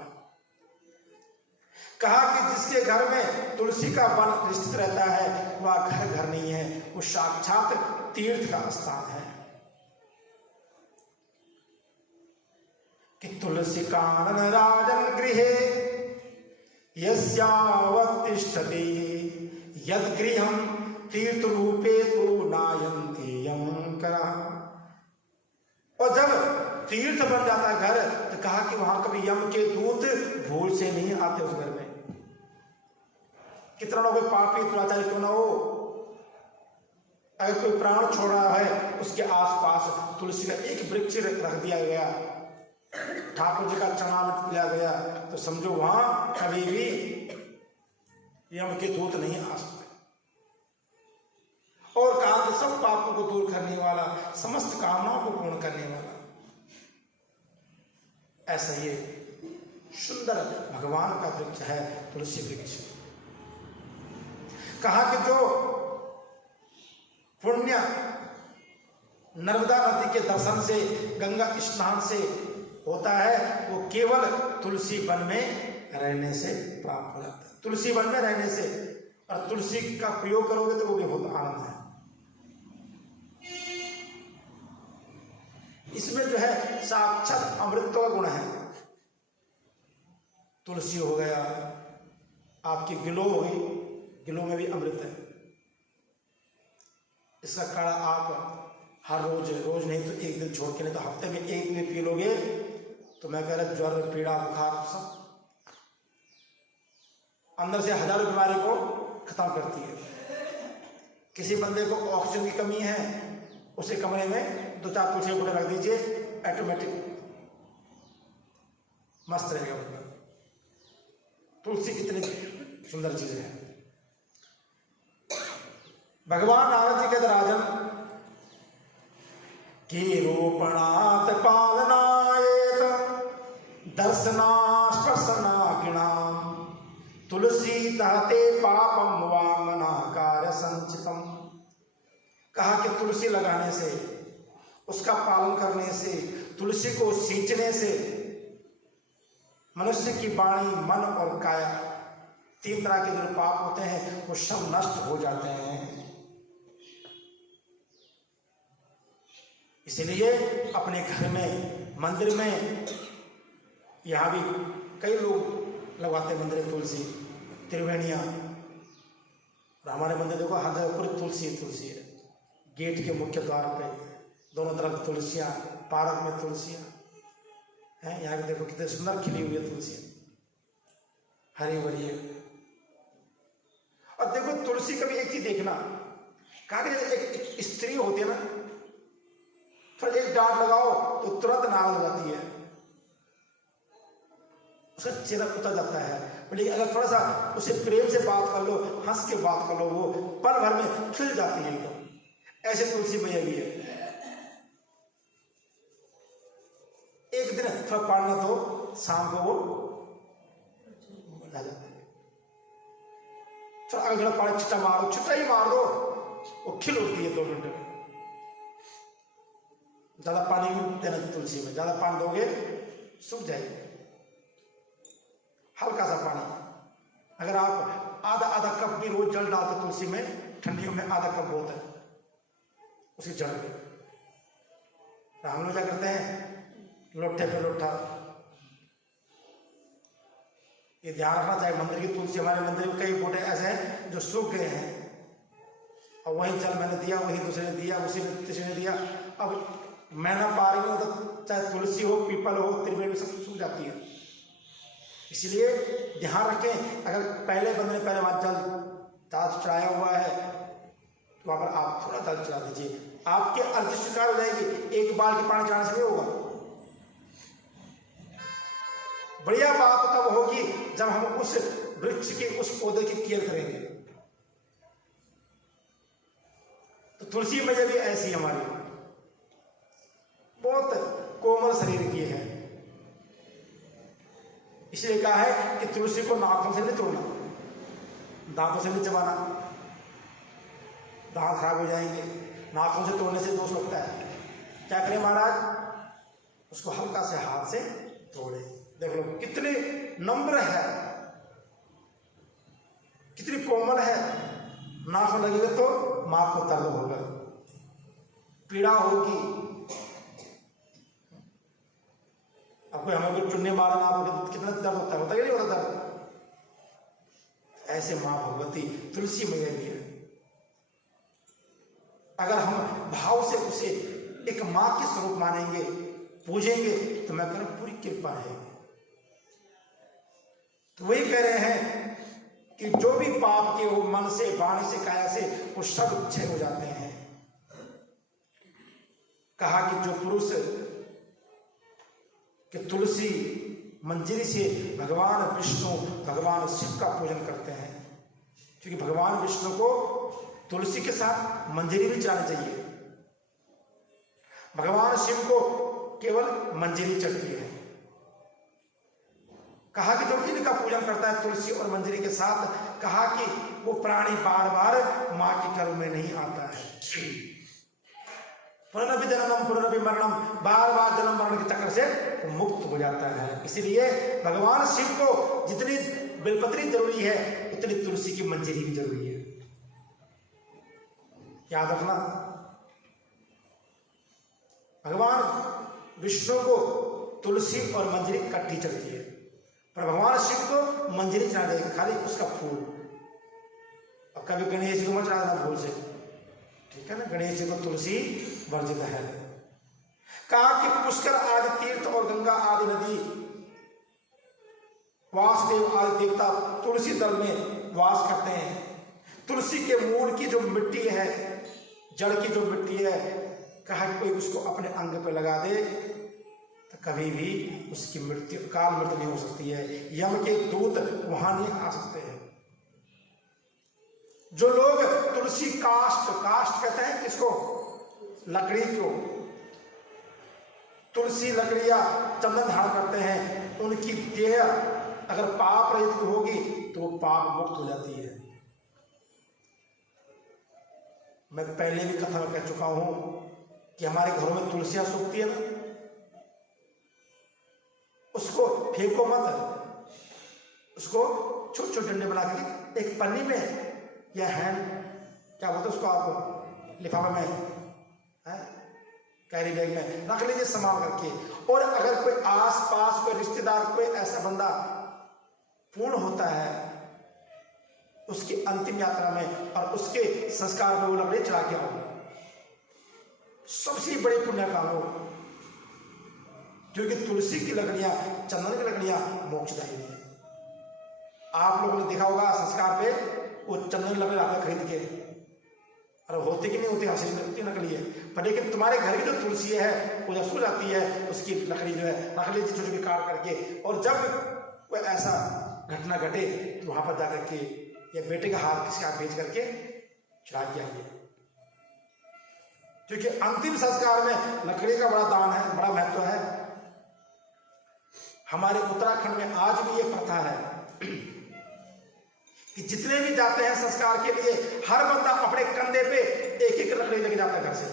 कहा कि जिसके घर में तुलसी का वन स्थित रहता है वह घर नहीं है, वो साक्षात तीर्थ का स्थान है। कि तुलसी कानन राजन गृहे यस्यावतिष्ठते यद गृहं तीर्थ रूपे तो नायन्ते यमंकरा। और जब तीर्थ बन जाता है घर तो कहा कि वहां कभी यम के दूत भूल से नहीं आते उस घर में। कितना ना कोई पापी दुराचारी क्यों ना हो, अगर कोई प्राण छोड़ रहा है उसके आसपास तुलसी का एक वृक्ष रख दिया गया, ठाकुर जी का चरणामृत पिलाया गया, तो समझो वहां कभी भी यम के दूत नहीं आ सकते। और कहा कि सब पापों को दूर करने वाला, समस्त कामनाओं को पूर्ण करने वाला, ऐसा ये सुंदर भगवान का वृक्ष है तुलसी वृक्ष। कहा कि जो पुण्य नर्मदा नदी के दर्शन से, गंगा स्नान से होता है, वो केवल तुलसी वन में रहने से प्राप्त हो जाता है। तुलसी वन में रहने से, और तुलसी का प्रयोग करोगे तो वो भी बहुत आनंद है। इसमें जो है साक्षात अमृत का गुण है। तुलसी हो गया, आपकी गिलो हो गई, गिलो में भी अमृत है। इसका काढ़ा आप हर रोज नहीं तो एक दिन छोड़ के, नहीं तो हफ्ते में एक दिन पी लोगे तो मैं कह रहा ज्वर, पीड़ा, बुखार सब अंदर से हजारों बीमारी को खत्म करती है। किसी बंदे को ऑक्सीजन की कमी है, उसे कमरे में 2-4 तुलसी के बूटे रख दीजिए, ऑटोमेटिक मस्त रहेगा बंदा। तुलसी कितनी सुंदर चीज है। भगवान नारद जी कहते राजन कि रोपणात पालनायेत दर्शनास्पर्शना गिणाम तुलसी तहते पापम वामना कार्य संचितम। कहा कि तुलसी लगाने से, उसका पालन करने से, तुलसी को सींचने से मनुष्य की वाणी, मन और काया, 3 तरह के जो पाप होते हैं वो सब नष्ट हो जाते हैं। इसलिए अपने घर में, मंदिर में, यहाँ भी कई लोग लगवाते हैं मंदिर में तुलसी, त्रिवेणियाँ। और हमारे मंदिर देखो हर जगह पूरी तुलसी है। गेट के मुख्य द्वार पे दोनों तरफ तुलसियाँ, पार्क में तुलसियाँ हैं। यहाँ देखो कितने सुंदर खिली हुई है तुलसियाँ, हरी भरी है। और देखो तुलसी कभी एक चीज देखना, कहा कि एक स्त्री होती है ना, फिर एक डांट लगाओ तो तुरंत नाराज हो जाती है, उसका चेहरा उतर जाता है। लेकिन अगर थोड़ा सा उसे प्रेम से बात कर लो, हंस के बात कर लो, वो पल भर में खिल जाती है एकदम। ऐसे तुलसी मैया भी है। एक दिन थोड़ा पढ़ना तो शाम को वो आ जाती है। तो अगर थोड़ा पानी छिट्टा मारो, छिट्टा ही मार दो, वो खिल उठती है 2 मिनट में। ज्यादा पानी देना तुलसी में, ज्यादा पानी दोगे सूख जाएगी। हल्का सा पानी, अगर आप आधा कप भी रोज जल डालते तुलसी में, ठंडियों में आधा कप बहुत है उसी जड़ पे। तो हम लोग क्या करते हैं, लोटे पे लोटा। ये ध्यान रखना चाहिए। मंदिर की तुलसी, हमारे मंदिर में कई बूटे ऐसे हैं जो सूख गए हैं, और वही जल मैंने दिया, वही दूसरे ने दिया, उसी ने तीसरे ने दिया। अब मैं ना पा रही हूँ तो चाहे तुलसी हो, पीपल हो, त्रिवेणी, सब सूख जाती है। इसलिए ध्यान रखें, अगर पहले बंदे ने पहले वहां जल दांत चढ़ाया हुआ है तो वहां पर आप थोड़ा जल चढ़ा दीजिए, आपकी अर्जी स्वीकार हो जाएगी। एक बाल्टी पानी चढ़ाने से नहीं होगा। बढ़िया बात तब होगी जब हम उस वृक्ष की, उस पौधे की केयर करेंगे। तो तुलसी मैया भी ऐसी हमारी बहुत कोमल शरीर की है। इसलिए कहा है कि तुलसी को नाखून से नहीं तोड़ना, दांतों से नहीं चबाना, दांत खराब हो जाएंगे। नाखून से तोड़ने से दोष लगता है। क्या करें महाराज, उसको हल्का से हाथ से तोड़े। देख लो कितनी नम्र है, कितनी कोमल है। नाखून लगेगा तो मां को दर्द होगा, पीड़ा होगी। आपको हमें कोई चुन्नी मारना, आपको कितना दर्द होता है, होता है नहीं होता दर्द? ऐसे मां भगवती तुलसी मैया भी है। अगर हम भाव से उसे एक मां के स्वरूप मानेंगे, पूजेंगे, तो मैं कह रहा हूं पूरी कृपा रहेगी। तो वही कह रहे हैं कि जो भी पाप के हो, मन से, वाणी से, काया से, वो सब क्षय हो जाते हैं। कहा कि जो पुरुष कि तुलसी मंजरी से भगवान विष्णु, भगवान शिव का पूजन करते हैं, क्योंकि भगवान विष्णु को तुलसी के साथ मंजरी भी चढ़ानी चाहिए। भगवान शिव को केवल मंजरी चढ़ती है। कहा कि जो इनका पूजन करता है तुलसी और मंजरी के साथ, कहा कि वो प्राणी बार बार मां के गर्भ में नहीं आता है। पुनरपि जननम पुनरपि मरणम, बार बार जन्म मरण के चक्कर से मुक्त हो जाता है। इसीलिए भगवान शिव को जितनी बेलपत्री जरूरी है, उतनी तुलसी की मंजरी भी जरूरी है। याद रखना, भगवान विष्णु को तुलसी और मंजरी इकट्ठी चलती है, पर भगवान शिव को मंजरी चढ़ा देगा, खाली उसका फूल। अब कभी गणेश जी को मत चढ़ा देना भूल से, ठीक है ना? गणेश जी को तुलसी वर्जित है। कहा कि पुष्कर आदि तीर्थ और गंगा आदि नदी, वासुदेव आदि देवता तुलसी दल में वास करते हैं। तुलसी के मूल की जो मिट्टी है, जड़ की जो मिट्टी है, कहा कोई उसको अपने अंग पे लगा दे तो कभी भी उसकी मृत्यु, काल मृत्यु नहीं हो सकती है। यम के दूत वहां नहीं आ सकते हैं। जो लोग तुलसी काष्ठ, काष्ठ कहते हैं किसको? लकड़ी को। तुलसी लकड़ियां चंदन धारण करते हैं, उनकी देह अगर पाप रहित होगी तो वो पाप मुक्त हो जाती है। मैं पहले भी कथा में कह चुका हूं कि हमारे घरों में तुलसियां सूखती है ना, उसको फेंको मत, उसको छोटे छोटे डंडे बना के एक पन्नी में या हैंड, क्या बोलते उसको आप, लिफाफे में है, कैरी बैग में रख लीजिए संभाल करके। और अगर कोई आस पास कोई रिश्तेदार, कोई ऐसा बंदा पूर्ण होता है उसकी अंतिम यात्रा में और उसके संस्कार में वो लकड़ी चढ़ा के आओ, सबसे बड़ी पुण्य काम हो, क्योंकि तुलसी की लकड़ियां, चंदन की लकड़ियां मोक्षदायी है। आप लोगों ने देखा होगा संस्कार पे वो चंदन लकड़ी आता है खरीद के, और होते कि नहीं होते, असली नकली है, पर लेकिन तुम्हारे घर की जो तुलसी है वो जब सो जाती है उसकी लकड़ी जो है रख लीजिए छोटी छोटी काट करके, और जब कोई ऐसा घटना घटे तो वहां पर जाकर के या बेटे का हाथ किसी हाथ भेज करके चढ़ा के आइए, क्योंकि अंतिम संस्कार में लकड़ी का बड़ा दान है, बड़ा महत्व है। हमारे उत्तराखंड में आज भी ये प्रथा है कि जितने भी जाते हैं संस्कार के लिए हर बंदा अपने कंधे पे एक एक लकड़ी लेके जाता है घर से,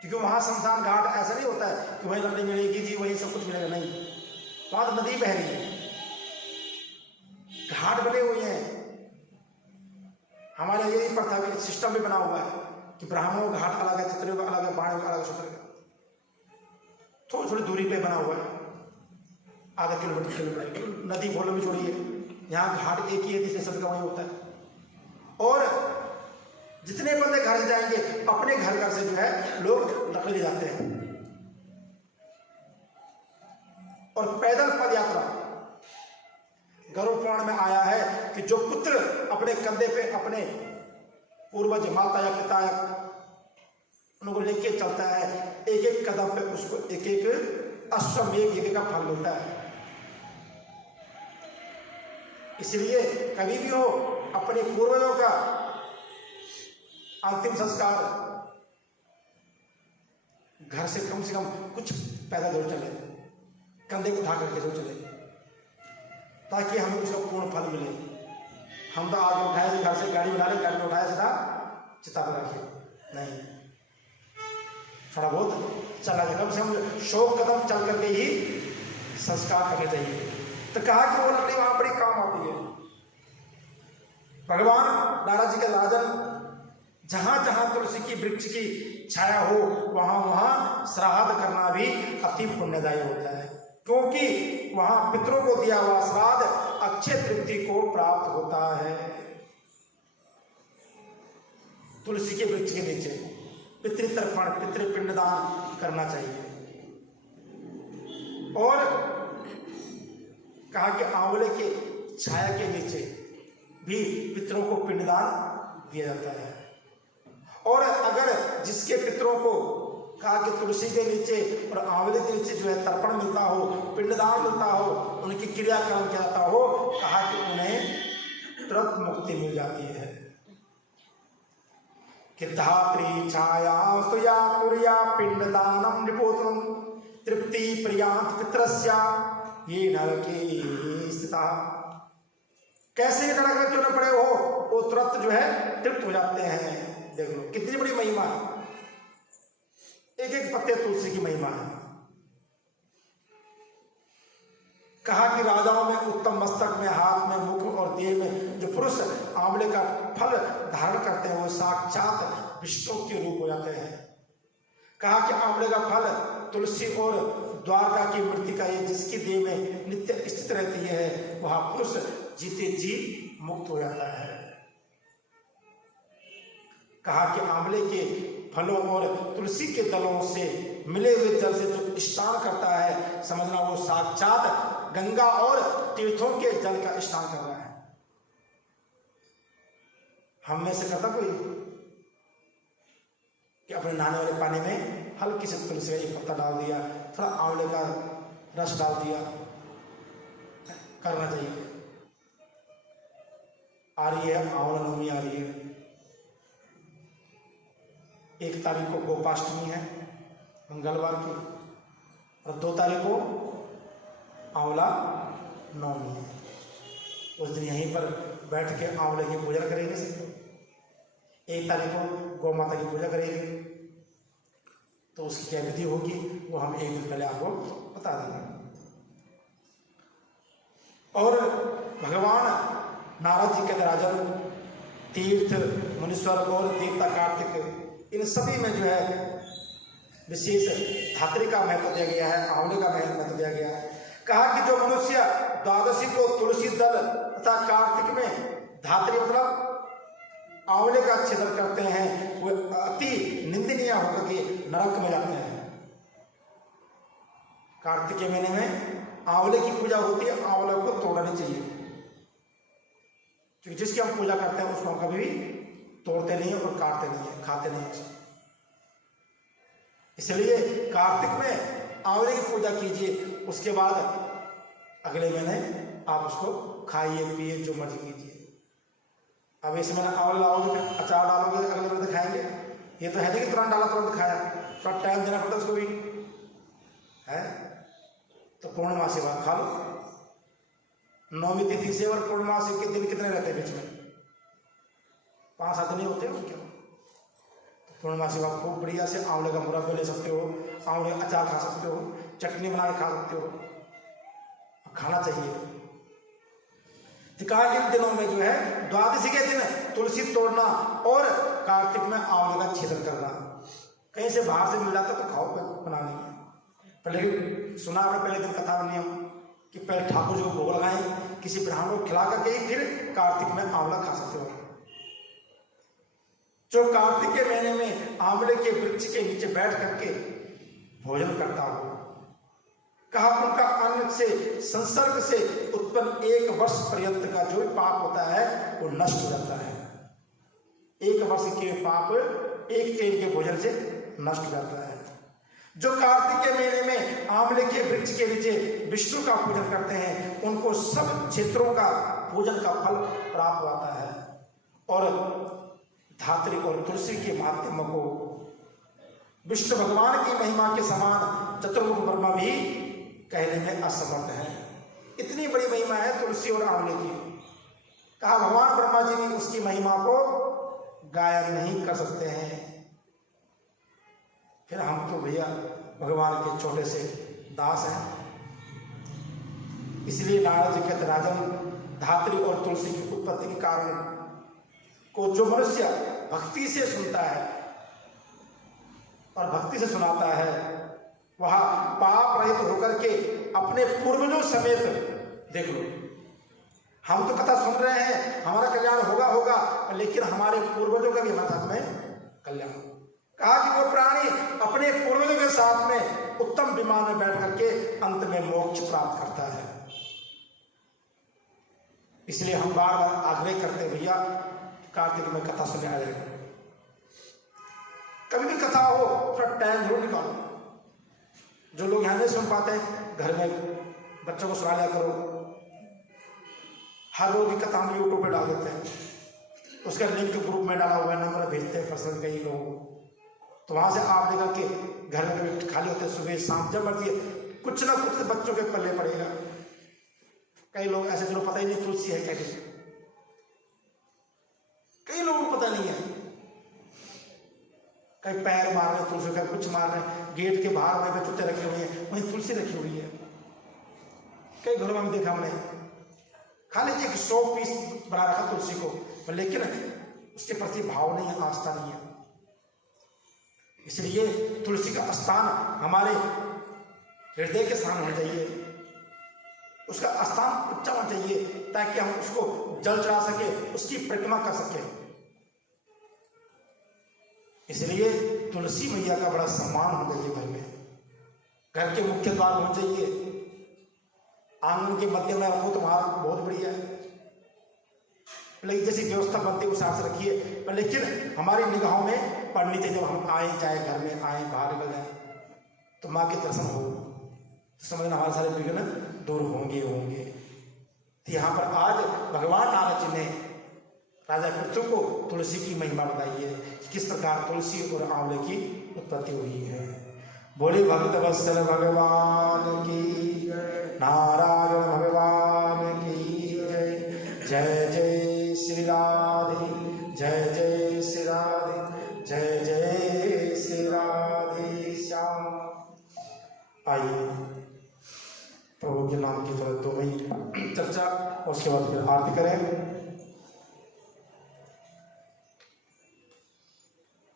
क्योंकि वहां शमशान घाट ऐसा नहीं होता है कि वही लकड़ी मिलेगी जी वही सब कुछ मिलेगा, नहीं, वहां तो नदी बह रही है, घाट बने हुए हैं। हमारे यही प्रथा भी सिस्टम भी बना हुआ है कि ब्राह्मणों का घाट अलग है, क्षत्रियों का अलग है, बाणियों का अलग है, शूद्र का थोड़ी थोड़ी दूरी पे बना हुआ है, आधा किलोमीटर नदी बोलो भी छोड़िए, यहाँ घाट एक ही है, जिससे सबका वही होता है। और जितने बंदे घर से जाएंगे अपने घर से जो है लोग लकड़ी ले जाते हैं। और पैदल पद यात्रा गरुड़ पुराण में आया है कि जो पुत्र अपने कंधे पे अपने पूर्वज माता या पिता या उनको लेके चलता है, एक एक कदम पे उसको एक एक अश्वमेघ यज्ञ का फल मिलता है। इसलिए कभी भी हो अपने पूर्वजों का अंतिम संस्कार घर से कम कुछ पैदल जरूर चले, कंधे उठा करके जरूर चले, ताकि हमें उसका पूर्ण फल मिले। हम तो आगे उठाए घर से गाड़ी बना ले, गाड़ी में उठाया सीधा चिता पर रखे, नहीं, थोड़ा बहुत चला जाए, कम से कम 100 कदम चल करके ही संस्कार करने चाहिए। तो कहा कि वो लकड़ी वहां बड़ी काम आती है। भगवान नारद जी के राजन जहां जहां तुलसी की वृक्ष की छाया हो वहां वहां श्राद्ध करना भी अति पुण्यदायी होता है, क्योंकि वहां पितरों को दिया हुआ श्राद्ध अक्षय तृप्ति को प्राप्त होता है। तुलसी के वृक्ष के नीचे पितृतर्पण पितृपिंडदान करना चाहिए। और कहा कि आंवले के छाया के नीचे भी पितरों को पिंडदान दिया जाता है। और अगर जिसके पितरों को कहा कि तुलसी के नीचे और आंवले के नीचे जो है तर्पण मिलता हो, पिंडदान मिलता हो, उनकी क्रियाकर्म किया जाता हो, कहा कि उन्हें तुरंत मुक्ति मिल जाती है। कि धात्री छाया स्तुया कुर्या पिंडदानम निपोत्रम तृप्ति प्रियांत पितरस्या ये नरके स्थिता। कैसे नरक में क्यों न पड़े हो, वो तुरंत जो है तृप्त हो जाते हैं। देख लो कितनी बड़ी महिमा है, एक एक पत्ते तुलसी की महिमा है। कहा कि राजाओं में उत्तम मस्तक में, हाथ में, मुख और देह में जो पुरुष आंवले का फल धारण करते हैं वो साक्षात विष्णु के रूप हो जाते हैं। कहा कि आंवले का फल तुलसी और द्वारका की मृतिका ये जिसकी देह में नित्य स्थित रहती है वह पुरुष जीते जी मुक्त हो जाता है। कहा कि आंवले के फलों और तुलसी के दलों से मिले हुए जल से जो स्नान करता है समझना वो साक्षात गंगा और तीर्थों के जल का स्नान कर रहा है। हम में से करता कोई कि अपने नहाने वाले पानी में हल्की से तुलसी का एक पत्ता डाल दिया, थोड़ा आंवले का रस डाल दिया, करना चाहिए। आ रही है आंवला नवमी, आ रही है 1 तारीख को गोपाष्टमी है मंगलवार की, और 2 तारीख को आंवला नवमी है। उस दिन यहीं पर बैठ के आंवले की पूजा करेंगे सब। 1 तारीख को गौ माता की पूजा करेंगे, तो उसकी क्या विधि होगी वो हम 1 दिन पहले आपको बता देंगे। और भगवान नारद जी के राजन तीर्थ मुनीश्वर और देवता कार्तिक इन सभी में जो है विशेष धात्री का महत्व दिया गया है, आंवले का महत्व दिया गया है। कहा कि जो मनुष्य द्वादशी को तुलसी दल तथा कार्तिक में धात्री मतलब आंवले का छेदन करते हैं वो अति निंदनीय होकर के नरक में जाते हैं। कार्तिक के महीने में आंवले की पूजा होती है, आंवले को तोड़ना चाहिए, क्योंकि जिसकी हम पूजा करते हैं उसको हम कभी भी तोड़ते नहीं है और काटते नहीं है, खाते नहीं है। इसलिए कार्तिक में आंवले की पूजा कीजिए, उसके बाद अगले महीने आप उसको खाइए पिए जो मर्जी कीजिए। अब इस महीने आंवले लाओगे फिर अचार डालोगे, अगले महीने खाएंगे, ये तो है नहीं कि तुरंत डाला तुरंत खाया, थोड़ा टाइम देना पड़ता उसको भी है। तो पूर्णमासी बाद खा लो। नौमी तिथि से और पूर्णमासी के दिन कितने रहते हैं बीच में? 5-7 दिन होते हैं क्या? तो पूर्णमासी बाद खूब बढ़िया से आंवले का मुरब्बा ले सकते हो, आंवले का अचार खा सकते हो, चटनी बना के खा सकते हो, खाना चाहिए। टिकाए के दिनों में जो है द्वादशी के दिन तुलसी तोड़ना और कार्तिक में आंवले का छेदन करना। कहीं से बाहर से मिल जाता तो खाओ, बना नहीं है। पहले सुना आपने पहले दिन कथा बनी कि पहले ठाकुर जी को भोग लगाएं, किसी ब्राह्मण को खिला करके ही फिर कार्तिक में आंवला खा सकते हो। जो कार्तिक के महीने में आंवले के वृक्ष के नीचे बैठ करके भोजन करता हो, कहा उनका अन्न से संसर्ग से उत्पन्न 1 वर्ष पर्यंत का जो भी पाप होता है वो नष्ट हो जाता है। 1 वर्ष के पाप एक टाइम के भोजन से नष्ट हो जाता है। जो कार्तिक के महीने में आंवले के वृक्ष के नीचे विष्णु का पूजन करते हैं उनको सब क्षेत्रों का पूजन का फल प्राप्त होता है। और धात्री और तुलसी के माध्यम को विष्णु भगवान की महिमा के समान चतुर्मुख ब्रह्मा भी कहने में असमर्थ है। इतनी बड़ी महिमा है तुलसी और आंवले की। कहा भगवान ब्रह्मा जी भी उसकी महिमा को गायन नहीं कर सकते हैं, फिर हम तो भैया भगवान के छोटे से दास हैं। इसलिए नारद जी कहते राजन धात्री और तुलसी की उत्पत्ति के कारण को जो मनुष्य भक्ति से सुनता है और भक्ति से सुनाता है वह पाप रहित होकर के अपने पूर्वजों समेत, देख लो हम तो कथा सुन रहे हैं हमारा कल्याण होगा, लेकिन हमारे पूर्वजों का भी हमारे साथ में कल्याण हो। कहा कि वो प्राणी अपने पूर्वजों के साथ में उत्तम विमान में बैठ करके अंत में मोक्ष प्राप्त करता है। इसलिए हम बार बार आग्रह करते हैं भैया कार्तिक में कथा सुनने आ जाएगा, कभी भी कथा हो थोड़ा टाइम जरूर निकालो। जो लोग यहाँ नहीं सुन पाते घर में बच्चों को सुना लिया करो। हर रोज की कथा हम यूट्यूब पे डाल देते हैं, उसका लिंक ग्रुप में डाला हुआ है, नंबर भेजते हैं पर्सनल कई लोगों को, तो वहां से आप लेकर के घर में कभी खाली होते हैं सुबह शाम जब मर्जी कुछ ना कुछ बच्चों के पल्ले पड़ेगा। कई लोग ऐसे जिन्हें पता ही नहीं तुलसी है क्या, कई लोगों को पता नहीं है। कई पैर मार रहे तुलसी का, कुछ मार रहे, गेट के बाहर वहीं पे तुलसी रखी हुई है, वहीं तुलसी रखी हुई है। कई घरों में देखा हमने, खाली एक 100 पीस बना रखा तुलसी को, लेकिन उसके प्रति भाव नहीं है, आस्था नहीं है। इसलिए तुलसी का स्थान हमारे हृदय के स्थान होना चाहिए, उसका स्थान ऊंचा होना चाहिए ताकि हम उसको जल चढ़ा सके, उसकी परिक्रमा कर सके। इसलिए तुलसी मैया का बड़ा सम्मान होना चाहिए घर में, घर के मुख्य द्वार होना चाहिए, आंगन के मध्य में रखो तो वहां बहुत बढ़िया है, लेकिन जैसी व्यवस्था बनती है उस हिसाब से रखिए, लेकिन हमारी निगाहों में पढ़नी चाहिए। जब हम आए चाहे घर में आए बाहर निकल जाए तो माँ के दर्शन हो तो समझना हमारे सारे विघ्न दूर होंगे। तो यहाँ पर आज भगवान नारद जी ने राजा पृथु को तुलसी की महिमा बताई है, किस प्रकार तुलसी और आंवले की उत्पत्ति हुई है। बोले भक्त वत्सल भगवान की, नारायण भगवान की जय। जय जय श्री राधे, जय जय श्री राधे, जय जय श्री राधे श्याम। आइए प्रभु के नाम की तरफ दो भाई चर्चा, उसके बाद फिर आरती करें।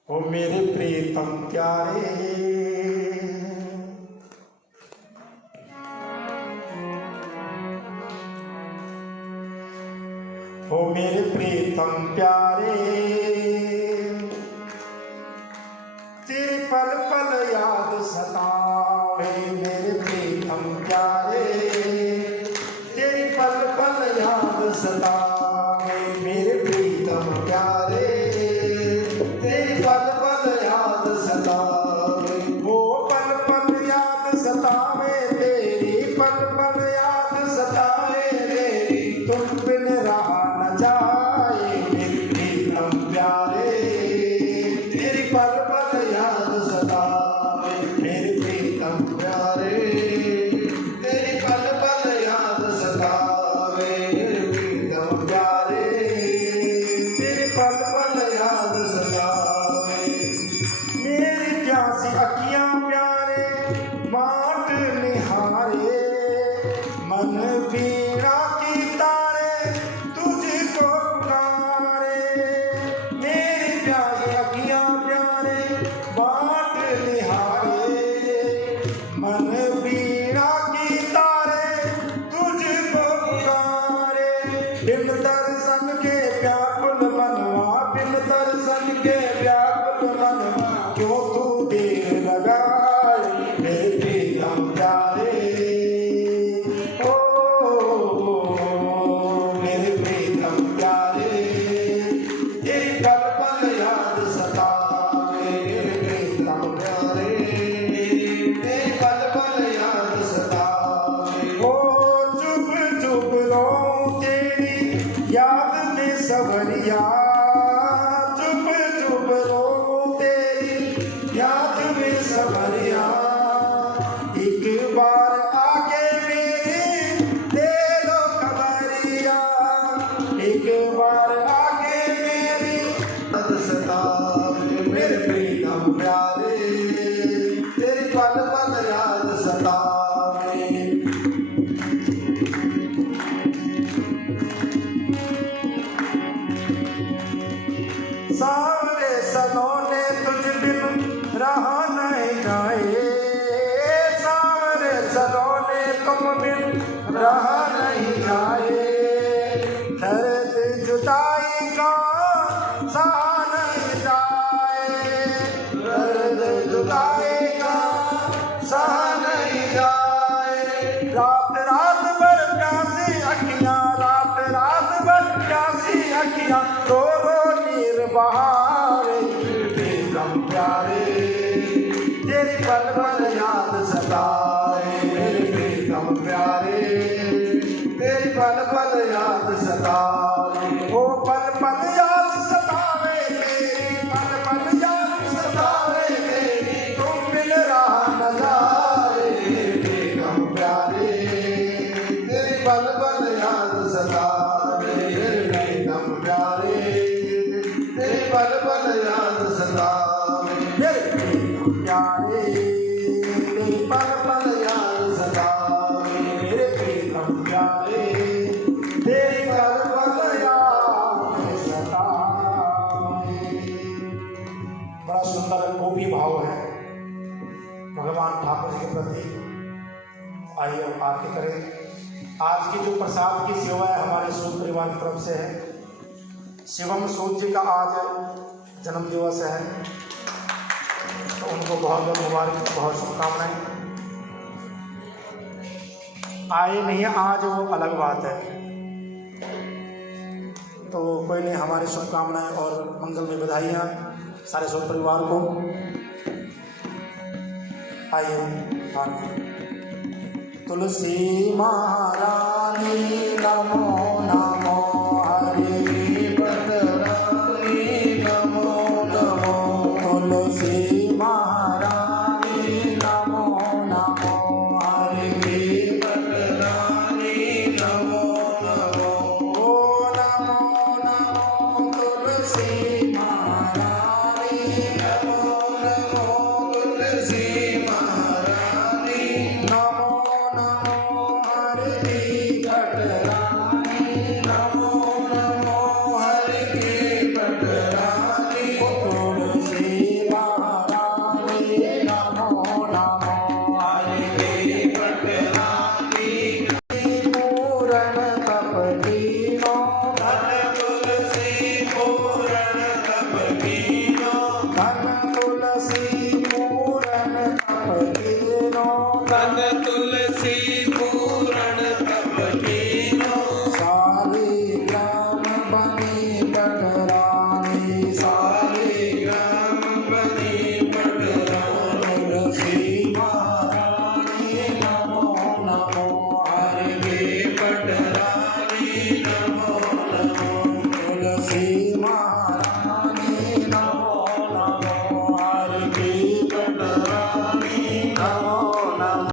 ओ मेरे प्रीतम प्यारे, हो मेरे प्रीतम प्यारे, तेरे पल पल याद सतावे। मेरे प्रीतम प्यारे, तेरी पल पल याद सतावे। मेरे प्रीतम प्यारे, तेरी पल पल याद सतावे। वो पल पल याद सतावे, तेरी पल पल याद सतावे। तेरी तुम बिन रहा न जाए। मेरे प्रीतम प्यारे, तेरी पल पल याद सतावे। मेरे प्रीतम प्यारे, तेरी पल पल याद सतावे। मेरे प्रीतम प्यारे, तेरी पल पल याद सतावे। मेरी प्यासी अखियां प्यारे बाट निहारे, मन बीणा की तारे तुझको पुकारे। मेरी प्यासी अखियां प्यारे बाट निहारे, मन बीणा की तारे तुझको पुकारे। बिन दर्शन के व्याकुल मनवा, बिन दर्शन के व्याकुल मनवा, क्यों तू देर लगाए। मेरे प्रीतम प्यारे, ओ मेरे प्रीतम प्यारे, तेरी पल पल याद सतावे। मेरे प्रीतम प्यारे, तेरी पल पल याद सतावे। ओ चुप चुप रो तेरी याद में सवरिया, चुप चुप रो तेरी याद में सवरिया। एक बार आके मेरी दे लो खबरिया, एक बार आके मेरी याद सतावे। मेरे प्रीतम प्यारे, तेरी पल पल याद सतावे। सावरे सलोने तुझ बिन रहा नहीं जाए। सावरे सलोने तुम बिन रहा नहीं जाए। दर्द जुदाई का सहा नहीं जाए। दर्द जुदाई का सहा नहीं जाए। रात रात भर प्यासी अखियां, रात रात भर प्यासी अखियां, रो रो नीर बहारे। प्रीतम प्यारे, तेरी पल पल याद सताए। मेरे प्रीतम प्यारे, तेरी पल पल याद सताए। ओ पल पल याद सतावे, तेरी पल पल याद सतावे। तेरी तुम बिन रहा न जाए। प्रीतम प्यारे, तेरी पल पल याद सतावे। मेरे प्रीतम प्यारे, तेरी पल पल याद सतावे। मेरे प्रीतम प्यारे, तेरी पल पल याद सतावे। मेरे प्रीतम प्यारे, तेरी पल पल याद सतावे। बड़ा सुंदर गोपी भाव है भगवान ठाकुर जी के प्रति। आइए अब आरती करें। आज की जो प्रसाद की सेवा है हमारे सूद परिवार की तरफ से है। शिवम सूद जी का आज जन्म दिवस है, तो उनको बहुत बहुत मुबारक, बहुत शुभकामनाएं। आए नहीं आज वो अलग बात है, तो कोई नहीं, हमारी शुभकामनाएं और मंगलमय बधाइयाँ सारे सूद परिवार को। आइए आरती। तुलसी महारानी नमो नमो, हरि पटरानी नमो नमो। तुलसी महारानी नमो नमो, हरि पटरानी नमो नमो। ओ नमो नमो तुलसी महारानी, नमो नमो तुलसी महारानी, नमो नमो हरि पटरानी, नमो नमो हरि पटरानी। तुलसी महारानी नमो नमो, हरि पटरानी। पूरण कपटी नो धन सन तुलसी पूरण तप कीनो सारे ग्राम बनी बटरानी सारे ग्राम बनी पटरानी श्री महारानी नमो नमो हरे पटरानी नमो